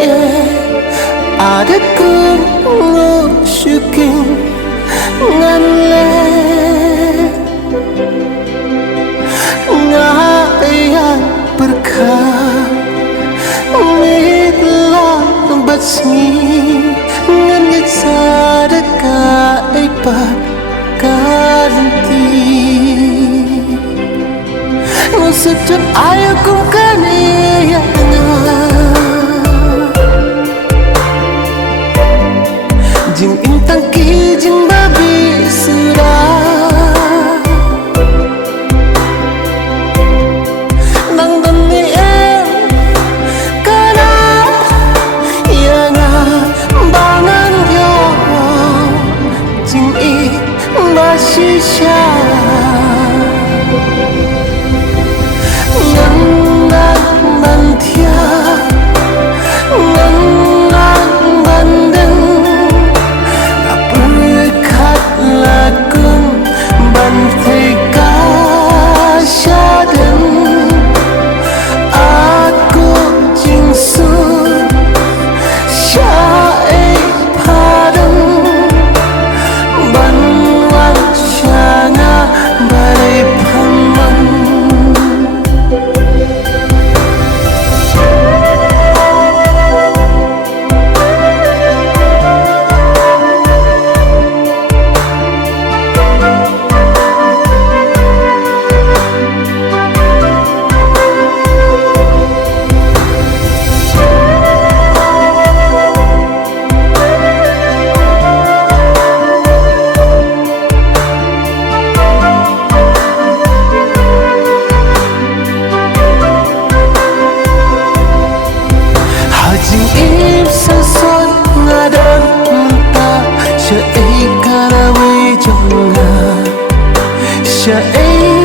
Ada kung syuking nganle ngaya berkah mitlah batsngi ngan sadaka ipat karanti nusujud ayo kung kaniya jing intang ki jing babi surah nang dani kana yang bangan yo jing I basisha ngan bantia ngan bandeng lakum bantai kasyadan aku jingsun syai padang banwan syanga balai paman syai karawi jonga syai